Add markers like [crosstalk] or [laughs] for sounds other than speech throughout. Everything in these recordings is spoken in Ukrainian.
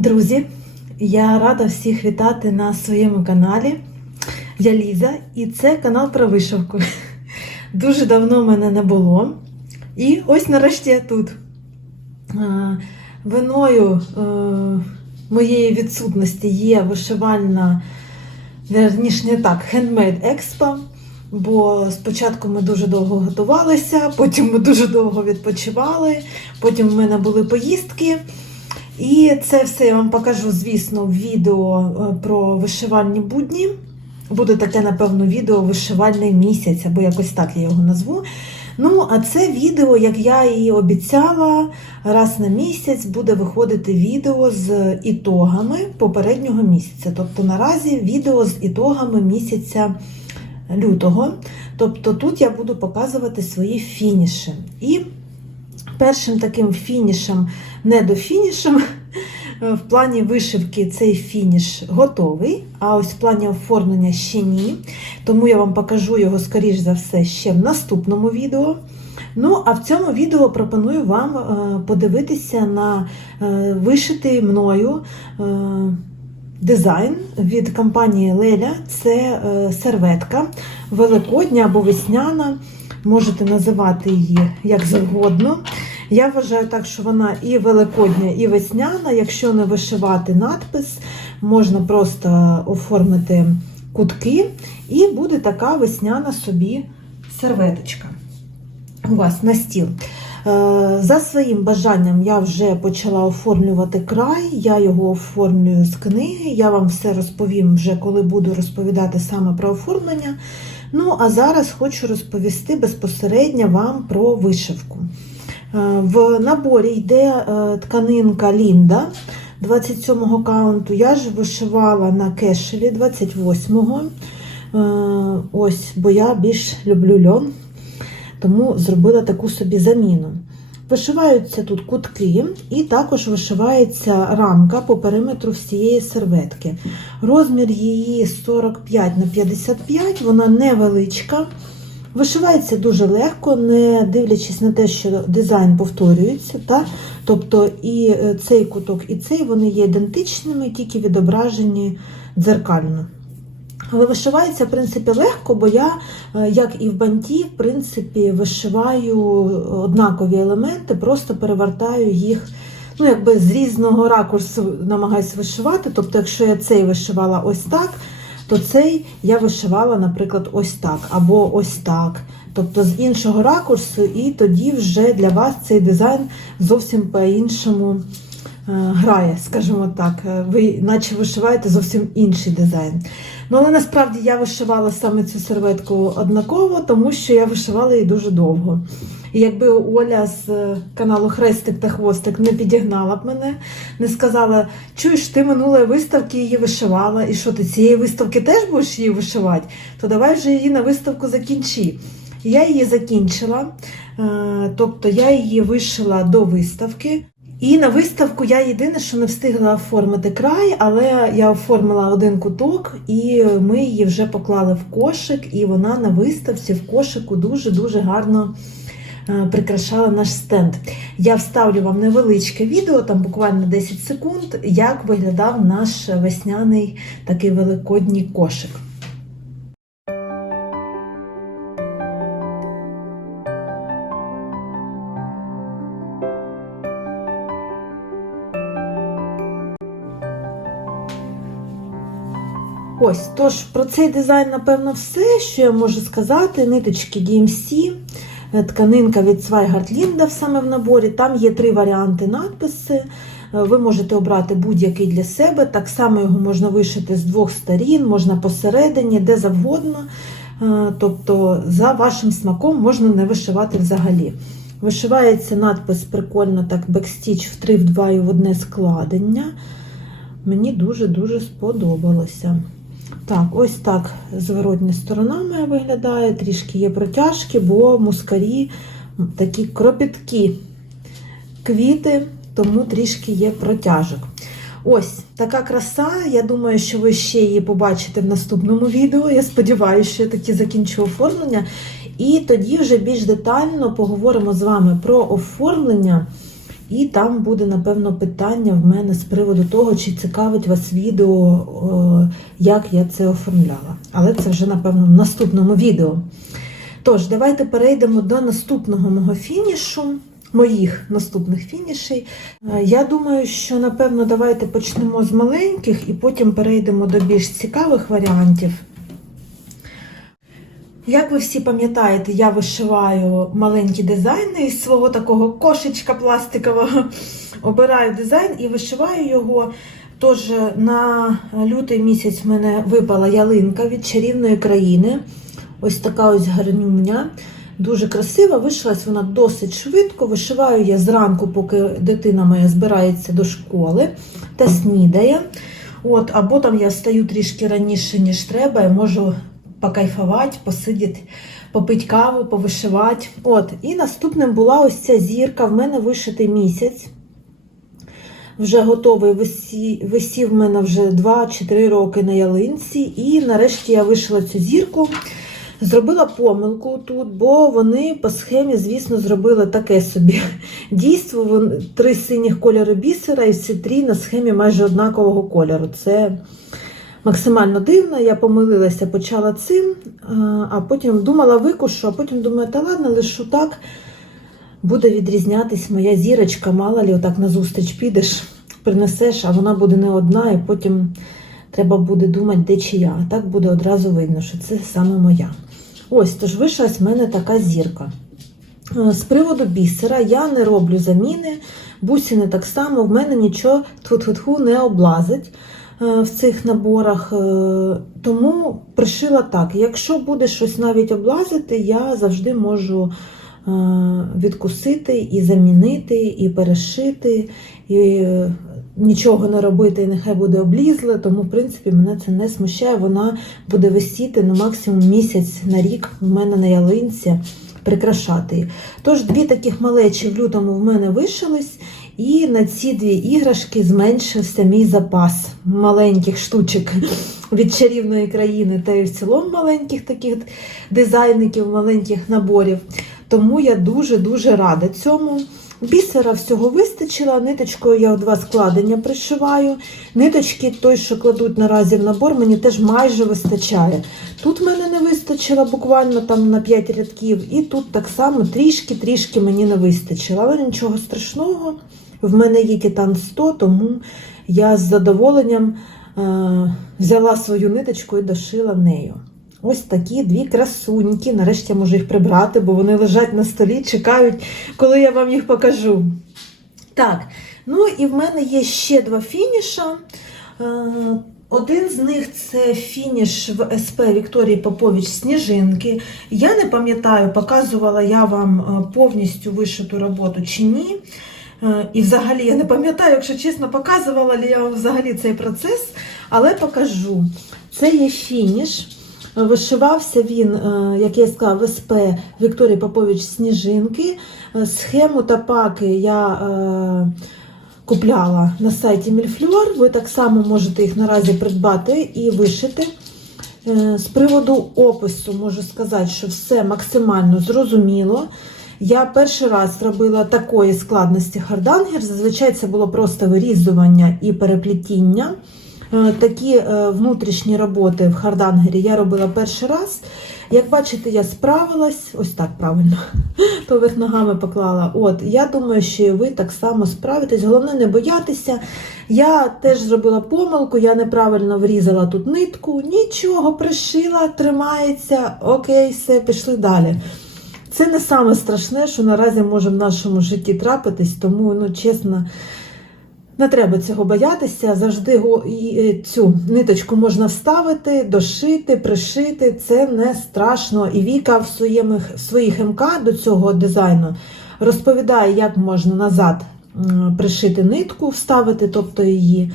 Друзі, я рада всіх вітати на своєму каналі. Я Ліза, і це канал про вишивку. [laughs] Дуже давно мене не було. І ось нарешті я тут. Виною е, моєї відсутності є вишивальна, верніше не так, Handmade Expo. Бо спочатку ми дуже довго готувалися, потім ми дуже довго відпочивали, потім в мене були поїздки. І це все я вам покажу, звісно, в відео е, про вишивальні будні. Буде таке, напевно, відео вишивальний місяць, або якось так я його назву. Ну, а це відео, як я і обіцяла, раз на місяць буде виходити відео з ітогами попереднього місяця. Тобто наразі відео з ітогами місяця лютого. Тобто тут я буду показувати свої фініші. І першим таким фінішем, не до фінішем, в плані вишивки цей фініш готовий, а ось в плані оформлення ще ні. Тому я вам покажу його, скоріш за все, ще в наступному відео. Ну, а в цьому відео пропоную вам е, подивитися на е, вишитий мною е, дизайн від компанії Леля. Це е, серветка великодня або весняна. Можете називати її як завгодно. Я вважаю так, що вона і великодня, і весняна. Якщо не вишивати надпис, можна просто оформити кутки, і буде така весняна собі серветочка у вас на стіл. Е, За своїм бажанням я вже почала оформлювати край, я його оформлюю з книги. Я вам все розповім вже, коли буду розповідати саме про оформлення. Ну, а зараз хочу розповісти безпосередньо вам про вишивку. Е, В наборі йде е, тканинка Лінда 27-го каунту. Я ж вишивала на кешеві 28-го. Е, Ось, бо я більш люблю льон, тому зробила таку собі заміну. Вишиваються тут кутки, і також вишивається рамка по периметру всієї серветки. Розмір її 45 на 55, вона невеличка. Вишивається дуже легко, не дивлячись на те, що дизайн повторюється. Та? Тобто і е, цей куток, і цей вони є ідентичними, тільки відображені дзеркально. Але вишивається, в принципі, легко, бо я, е, як і в банті, в принципі, вишиваю однакові елементи, просто перевертаю їх ну, якби з різного ракурсу намагаюся вишивати. Тобто, якщо я цей вишивала ось так, то цей я вишивала, наприклад, ось так, або ось так. Тобто з іншого ракурсу, і тоді вже для вас цей дизайн зовсім по-іншому е, грає, скажімо так. Ви наче вишиваєте зовсім інший дизайн. Ну, але насправді я вишивала саме цю серветку однаково, тому що я вишивала її дуже довго. І якби Оля з е, каналу Хрестик та Хвостик не підігнала б мене, не сказала, чуєш, ти минулої виставки її вишивала, і що ти цієї виставки теж будеш її вишивати, то давай вже її на виставку закінчи. Я її закінчила, е, тобто я її вишила до виставки. І на виставку я єдине, що не встигла оформити край, але я оформила один куток, і ми її вже поклали в кошик, і вона на виставці в кошику дуже-дуже гарно е, прикрашала наш стенд. Я вставлю вам невеличке відео, там буквально 10 секунд, як виглядав наш весняний такий великодній кошик. Ось, тож про цей дизайн, напевно, все, що я можу сказати. Ниточки DMC, е, тканинка від Zweigart Linde саме в наборі. Там є три варіанти надписи. Е, Ви можете обрати будь-який для себе. Так само його можна вишити з двох сторін, можна посередині, де завгодно. Е, Тобто, за вашим смаком можна не вишивати взагалі. Вишивається надпис прикольно, так, бекстіч в 3 в 2 і в одне складення. Мені дуже-дуже сподобалося. Так, ось так зворотня сторона моя виглядає, трішки є протяжки, бо мускарі такі кропіткі квіти, тому трішки є протяжок. Ось така краса. Я думаю, що ви ще її побачите в наступному відео. Я сподіваюся, що я таки закінчу оформлення. І тоді вже більш детально поговоримо з вами про оформлення І там буде, напевно, питання в мене з приводу того, чи цікавить вас відео, як я це оформляла. Але це вже, напевно, в наступному відео. Тож, давайте перейдемо до наступного мого фінішу, моїх наступних фінішей. Е, Я думаю, що напевно давайте почнемо з маленьких і потім перейдемо до більш цікавих варіантів. Як ви всі пам'ятаєте, я вишиваю маленькі дизайни із свого такого кошечка пластикового. [laughs] Обираю дизайн і вишиваю його. Тож на лютий місяць в мене випала ялинка від чарівної країни. Ось така ось гарнюня. Дуже красива, вишилась вона досить швидко. Вишиваю я зранку, поки дитина моя збирається до школи та снідає. От, або там я встаю трішки раніше, ніж треба, і можу покайфувати, посидіти, попити каву, повишивати. От, і наступним була ось ця зірка. В мене вишитий місяць. Вже готовий висі, висів в мене вже 2 чи 3 роки на ялинці. І нарешті я вишила цю зірку. Зробила помилку тут, бо вони по схемі, звісно, зробили таке собі [laughs] дійство. Вон- Три синіх кольори бісера і всі три на схемі майже однакового кольору. Це максимально дивно. Я помилилася, почала цим, а, а потім думала викушу, а потім думаю, та ладно, лишу так. Буде відрізнятись моя зірочка, мало лі, отак назустріч підеш, принесеш, а вона буде не одна, і потім треба буде думати, де чия. А так буде одразу видно, що це саме моя. Ось, тож вишилась в мене така зірка. Е, З приводу бісера я не роблю заміни, бусини так само, в мене нічого тьфу-тьфу-тьфу не облазить е, в цих наборах. е, Тому пришила так. Якщо буде щось навіть облазити, я завжди можу е, відкусити і замінити, і перешити, і е, нічого не робити, і нехай буде облізле. Тому, в принципі, мене це не смущає. Вона буде висіти ну, максимум місяць на рік в мене на ялинці. Прикрашати. Тож дві таких малечі в лютому в мене вишились, і на ці дві іграшки зменшився мій запас маленьких штучок [laughs] від чарівної країни, та й в цілому маленьких таких дизайників, маленьких наборів. Тому я дуже-дуже рада цьому. Бісера всього вистачило, ниточкою я два складення пришиваю. Ниточки, той, що кладуть наразі в набор, мені теж майже вистачає. Тут мене не вистачило буквально там на 5 рядків, і тут так само трішки-трішки мені не вистачило. Але нічого страшного. В мене є китан 100, тому я з задоволенням е- взяла свою ниточку і дошила нею. Ось такі дві красуньки. Нарешті я можу їх прибрати, бо вони лежать на столі, чекають, коли я вам їх покажу. Так, ну і в мене є ще два фініша. Е, Один з них це фініш в СП Вікторії Попович Сніжинки. Я не пам'ятаю, показувала я вам е, повністю вишиту роботу чи ні. Е, І взагалі я не пам'ятаю, якщо чесно, показувала ли я вам взагалі цей процес, але покажу. Це є фініш. Вишивався він, е, як я сказала, в СП Вікторії Попович Сніжинки. Е, Схему та паки я купляла на сайті Мільфлюр. Ви так само можете їх наразі придбати і вишити. З приводу опису можу сказати, що все максимально зрозуміло. Я перший раз робила такої складності хардангер. Зазвичай це було просто вирізування і переплетіння. Е, Такі е, внутрішні роботи в хардангері я робила перший раз. Як бачите, я справилась, ось так правильно, [laughs] поверх ногами поклала. От, я думаю, що ви так само справитесь. Головне не боятися. Я теж зробила помилку, я неправильно врізала тут нитку, нічого, пришила, тримається, окей, все, пішли далі. Це не саме страшне, що наразі може в нашому житті трапитись, тому, ну, чесно, не треба цього боятися. Завжди е, цю ниточку можна вставити, дошити, пришити. Це не страшно. І Віка в, своєму, в своїх МК до цього дизайну розповідає, як можна назад пришити нитку, вставити, тобто її.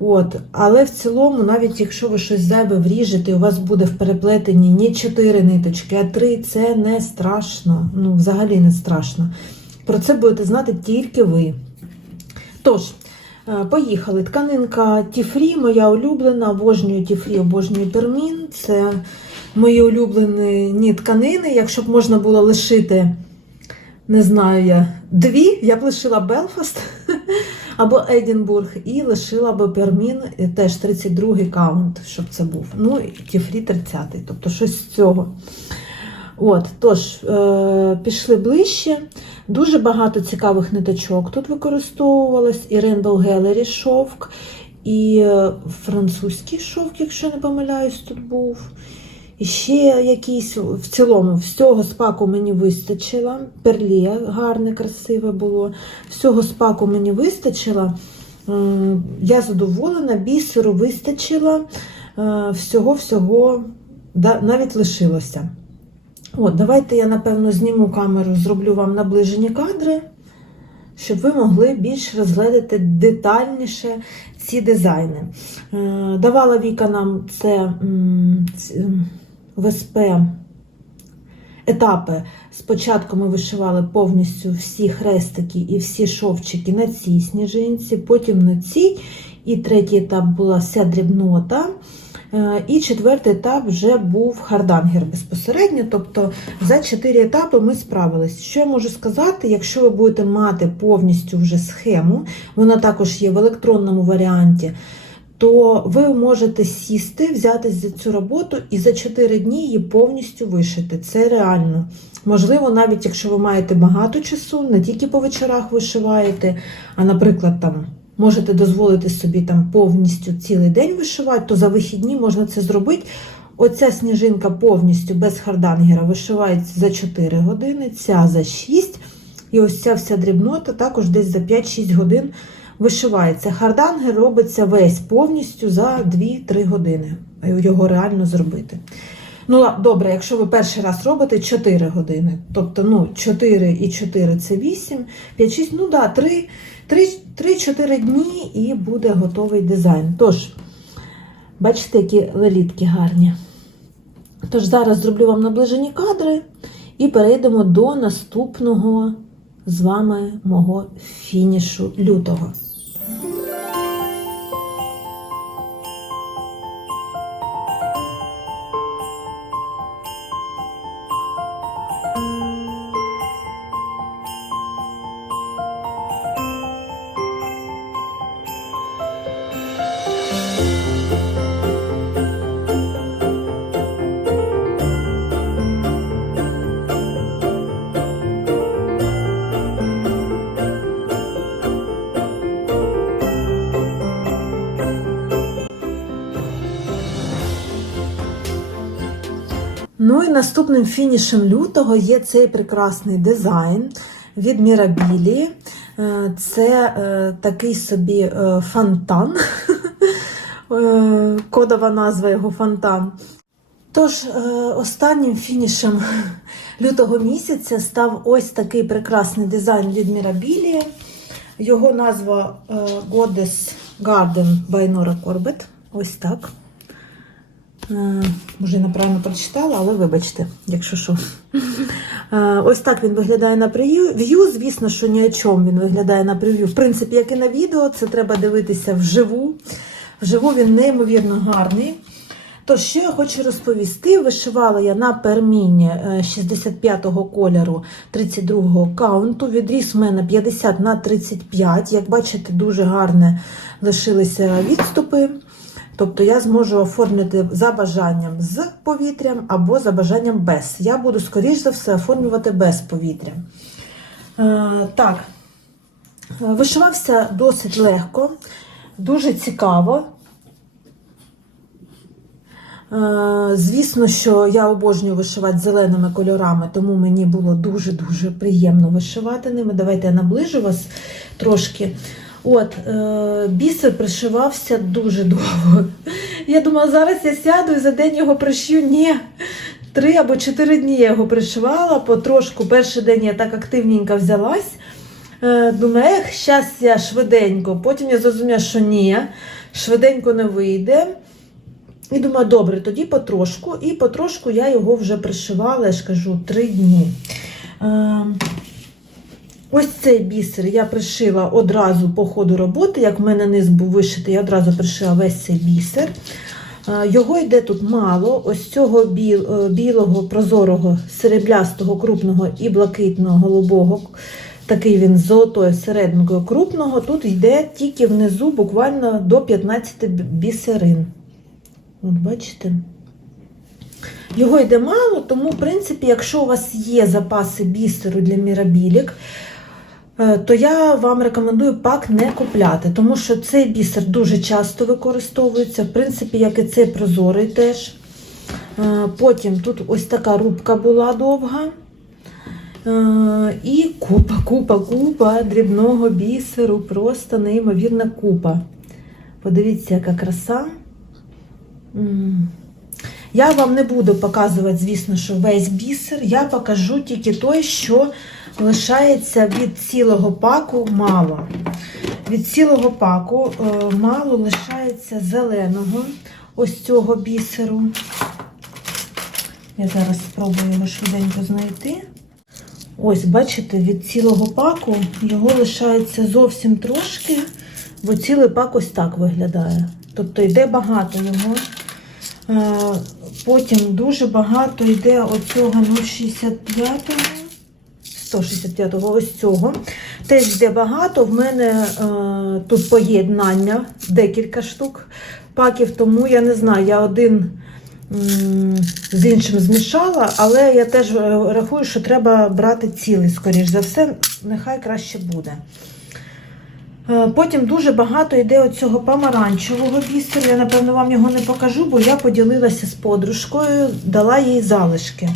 От. Але в цілому, навіть якщо ви щось зайве вріжете, у вас буде в переплетенні не 4 ниточки, а 3, це не страшно. Ну, взагалі не страшно. Про це будете знати тільки ви. Тож, е, поїхали. Тканинка Тіфрі, моя улюблена, обожнюю Тіфрі, обожнюю термін. Це мої улюблені тканини. Якщо б можна було лишити не знаю я, дві, я б лишила Белфаст [laughs] або Едінбург, і лишила би Пермін, теж 32-й каунт, щоб це був. Ну, і Тіфрі 30-й, тобто щось з цього. От, тож, е, пішли ближче. Дуже багато цікавих ниточок тут використовувалось. І Rainbow Gallery шовк, і е, французький шовк, якщо не помиляюсь, тут був. І ще якийсь в цілому, всього спаку мені вистачило. Перлі гарне, красиве було. Всього спаку мені вистачило. Е, Я задоволена, бісеру вистачило. Е, Всього-всього навіть лишилося. От, давайте я, напевно, зніму камеру, зроблю вам наближені кадри, щоб ви могли більш розглядати детальніше ці дизайни. Е, Давала Віка нам це м, ВСП етапи. Спочатку ми вишивали повністю всі хрестики і всі шовчики на цій сніжинці, потім на цій. І третій етап була вся дрібнота. Е, І четвертий етап вже був хардангер безпосередньо. Тобто за чотири етапи ми справились. Що я можу сказати, якщо ви будете мати повністю вже схему, вона також є в електронному варіанті, то ви можете сісти, взятись за цю роботу і за 4 дні її повністю вишити. Це реально. Можливо, навіть якщо ви маєте багато часу, не тільки по вечорах вишиваєте, а, наприклад, там можете дозволити собі там повністю цілий день вишивати, то за вихідні можна це зробити. Оця сніжинка повністю без хардангера вишивається за 4 години, ця за 6. І ось ця вся дрібнота також десь за 5-6 годин вишивається. Хардангер робиться весь повністю за 2-3 години. Його реально зробити. Ну, добре, якщо ви перший раз робите 4 години. Тобто, ну, 4 і 4 це 8, 5, 6, ну да, 3, 3, 3-4 дні і буде готовий дизайн. Тож, бачите, які лелітки гарні. Тож зараз зроблю вам наближені кадри і перейдемо до наступного з вами мого фінішу лютого. Наступним фінішем лютого є цей прекрасний дизайн від Мірабілі. Е, Це е, такий собі е, фонтан. [laughs] Кодова назва його фонтан. Тож, останнім фінішем [laughs] лютого місяця став ось такий прекрасний дизайн від Мірабілі. Його назва Goddess Garden by Nora Corbett. Ось так. Е, Може, я неправильно прочитала, але вибачте, якщо що. Е, Ось так він виглядає на прев'ю. Звісно, що ні о чому він виглядає на прев'ю. В принципі, як і на відео, це треба дивитися вживу. Вживу він неймовірно гарний. Тож, що я хочу розповісти, вишивала я на перміні е, 65-го кольору 32-го каунту. Відріз у мене 50 на 35. Як бачите, дуже гарне лишилися відступи. Тобто я зможу оформити за бажанням з повітрям або за бажанням без. Я буду, скоріш за все, оформлювати без повітря. Е, так, вишивався досить легко, дуже цікаво. Е, Звісно, що я обожнюю вишивати зеленими кольорами, тому мені було дуже-дуже приємно вишивати ними. Давайте я наближу вас трошки. От, е, бісер пришивався дуже довго. Я думала, зараз я сяду і за день його пришью. Ні. Три або чотири дні я його пришивала, потрошку. Перший день я так активненько взялась. Е, Думаю, ех, щас я швиденько. Потім я зрозуміла, що ні, швиденько не вийде. І думаю, добре, тоді потрошку. І потрошку я його вже пришивала, я ж кажу, три дні. Ось цей бісер я пришила одразу по ходу роботи. Як в мене низ був вишитий, я одразу пришила весь цей бісер. Е, Його йде тут мало. Ось цього е, білого, прозорого, сереблястого, крупного і блакитного голубого. Такий він золотою серединкою крупного. Тут йде тільки внизу буквально до 15 бісерин. От бачите? Його йде мало, тому, в принципі, якщо у вас є запаси бісеру для мірабілік, то я вам рекомендую пак не купляти, тому що цей бісер дуже часто використовується, в принципі, як і цей прозорий теж. Е, Потім тут ось така рубка була довга. Е, І купа, купа, купа дрібного бісеру, просто неймовірна купа. Подивіться, яка краса. Я вам не буду показувати, звісно, що весь бісер. Я покажу тільки той, що лишається від цілого паку мало. Від цілого паку е, мало лишається зеленого ось цього бісеру. Я зараз спробую його швиденько знайти. Ось, бачите, від цілого паку його лишається зовсім трошки, бо цілий пак ось так виглядає. Тобто йде багато його. Е, Потім дуже багато йде оцього 0,65, 165-го, ось цього. Теж йде багато. В мене е, тут поєднання, декілька штук паків, тому я не знаю, я один з іншим змішала, але я теж е, рахую, що треба брати цілий, скоріш за все, нехай краще буде. Е, Потім дуже багато йде оцього помаранчевого бісеру. Я, напевно, вам його не покажу, бо я поділилася з подружкою, дала їй залишки.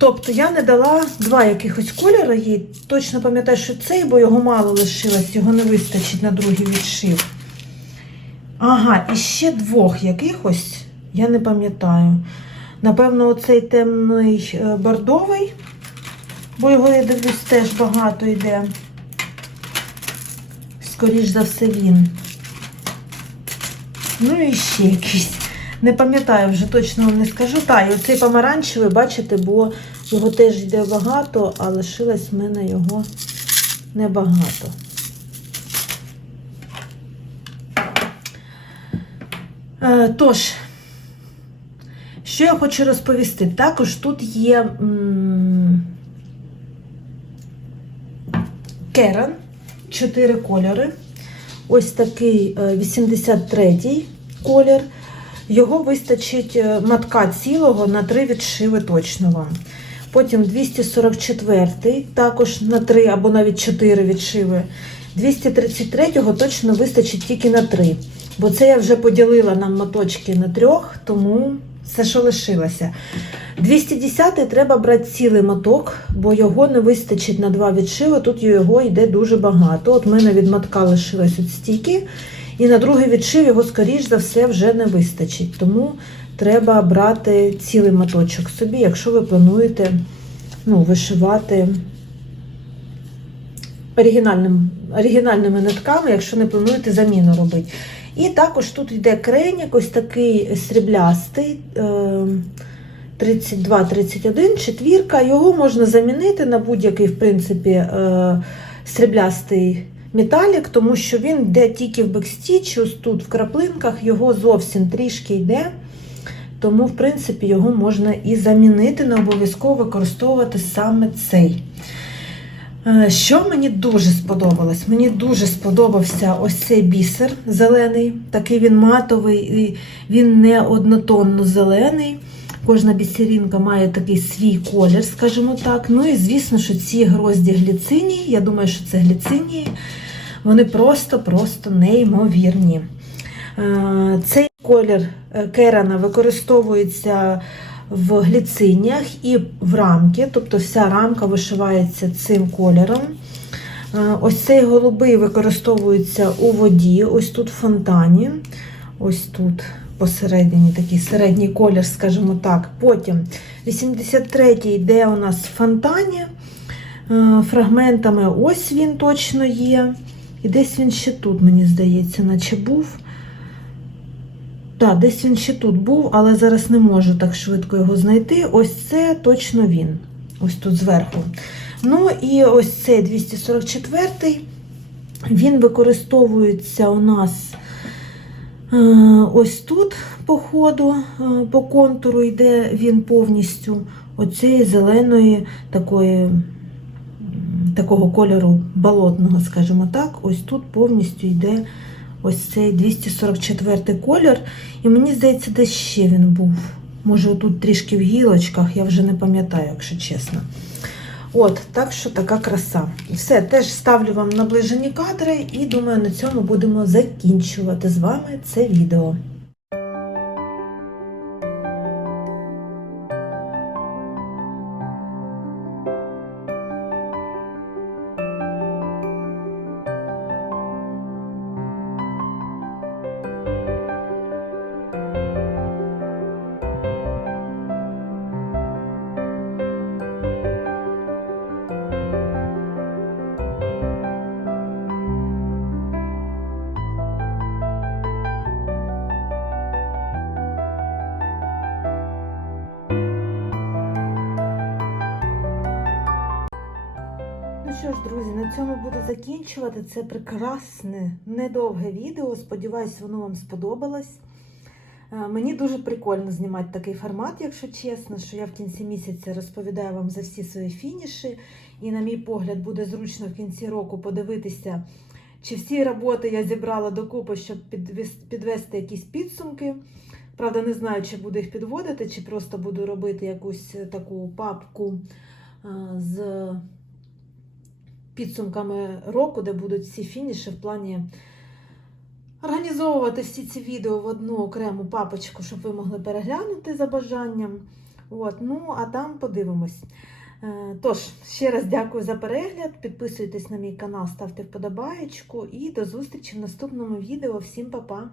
Тобто я не дала два якихось кольори їй. Точно пам'ятаю, що цей, бо його мало лишилось, його не вистачить на другий відшив. Ага, і ще двох якихось, я не пам'ятаю. Напевно, оцей темний е, бордовий, бо його, я дивлюсь, теж багато йде. Скоріш за все він. Ну і ще якийсь. Не пам'ятаю, вже точно вам не скажу. Так, і оцей помаранчевий, бачите, бо його теж йде багато, а лишилось в мене його небагато. Е, Тож, що я хочу розповісти? Також тут є м, керен, чотири кольори. Ось такий е, 83-й колір. Його вистачить е, матка цілого на три відшиви точно вам. Потім 244-й, також на 3 або навіть 4 відшиви. 233-го точно вистачить тільки на 3. Бо це я вже поділила нам моточки на трьох, тому все, що лишилося. 210-й треба брати цілий моток, бо його не вистачить на два відшиви. Тут його йде дуже багато. От в мене від мотка лишилось от стільки. І на другий відшив його, скоріш за все, вже не вистачить. Тому треба брати цілий моточок собі, якщо ви плануєте ну, вишивати оригінальним, оригінальними нитками, якщо не плануєте заміну робити. І також тут йде кренік, ось такий сріблястий. е, 32-31, четвірка. Його можна замінити на будь-який, в принципі, е, сріблястий металік, тому що він йде тільки в бекстічі, ось тут в краплинках, його зовсім трішки йде. Тому, в принципі, його можна і замінити, не обов'язково використовувати саме цей. Е, Що мені дуже сподобалось? Мені дуже сподобався ось цей бісер зелений. Такий він матовий, і він не однотонно зелений. Кожна бісерінка має такий свій колір, скажімо так. Ну і звісно, що ці грозді гліцинії, я думаю, що це гліцинії, вони просто-просто неймовірні. Е, Цей колір е, керана використовується в гліциніях і в рамки, тобто вся рамка вишивається цим кольором. Е, Ось цей голубий використовується у воді, ось тут в фонтані, ось тут посередині такий середній колір, скажімо так. Потім 83-й йде у нас в фонтані. Е, Фрагментами ось він точно є. І десь він ще тут, мені здається, наче був. Так, десь він ще тут був, але зараз не можу так швидко його знайти. Ось це точно він. Ось тут зверху. Ну і ось цей 244-й. він використовується у нас Е, Ось тут по ходу, е, по контуру йде він повністю оцієї зеленої такої, такого кольору болотного, скажімо так. Ось тут повністю йде ось цей 244 колір. І мені здається, де ще він був. Може, тут трішки в гілочках, я вже не пам'ятаю, якщо чесно. От, так що така краса. Все, теж ставлю вам наближені кадри і думаю, на цьому будемо закінчувати з вами це відео. Закінчувати. Це прекрасне, недовге відео. Сподіваюсь, воно вам сподобалось. Е, Мені дуже прикольно знімати такий формат, якщо чесно, що я в кінці місяця розповідаю вам за всі свої фініші. І, на мій погляд, буде зручно в кінці року подивитися, чи всі роботи я зібрала докупи, щоб підвести якісь підсумки. Правда, не знаю, чи буду їх підводити, чи просто буду робити якусь е, таку папку е, з підсумками року, де будуть всі фініші в плані організовувати всі ці відео в одну окрему папочку, щоб ви могли переглянути за бажанням. От, ну, а там подивимось. Е, Тож, ще раз дякую за перегляд. Підписуйтесь на мій канал, ставте вподобаєчку і до зустрічі в наступному відео. Всім па-па!